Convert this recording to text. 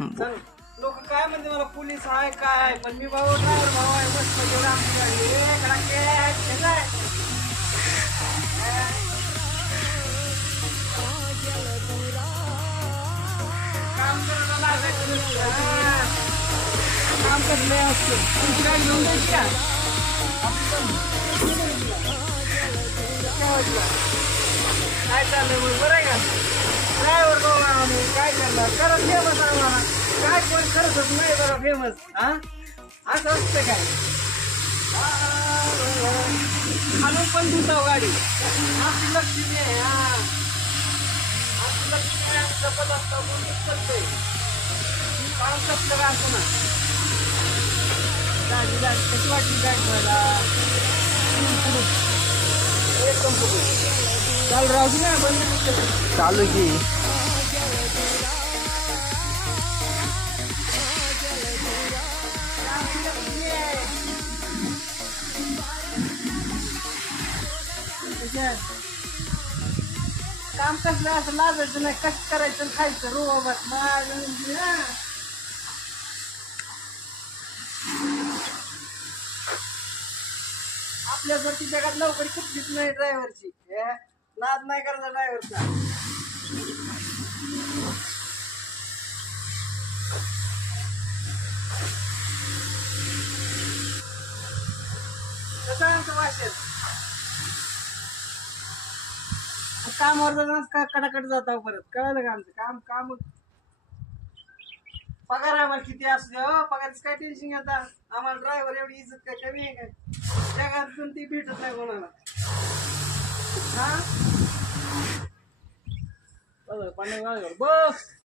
चल लोक काय म्हणते मला पोलीस आहे काय आहे पण मी भाऊ ड्रायव्हर भाऊ आहे मस्त गेला आमची गाडी काम करायला काम कसलं असतं तुमची गाडी घेऊन जायची का काय चाललंय मग बरं आहे का ड्रायव्हर भाऊ आम्ही काय करणार खरंच फेमस आम्हाला काय कोण खरंच नाही बरं फेमस हा असं असतं काय खालून पण दिसाव गाडी आपली लक्ष्मी आहे हा आपली लक्ष्मी आहे चपल असतं कोणतीच चालतंय काम कसलं का असं ना गाडी कशी वाटली काय मला एकदम चाल राहू ना बंद चालू की काम कसलं असं लाजायचं नाही कष्ट करायचं खायचं रोबात आपल्यासारखी जगात लवकर कुठलीच नाही ड्रायव्हरची नाद नाही करायचा ड्रायव्हरचा कसं आमचं भाषेत कामावर जाताना कडाकड जाता परत कळलं का आमचं काम काम पगार आम्हाला किती असतो पगारच काय टेन्शन घेता आम्हाला ड्रायव्हर एवढी इज्जत काय कमी आहे काय जगात पण ती भेटत नाही कोणाला हा बस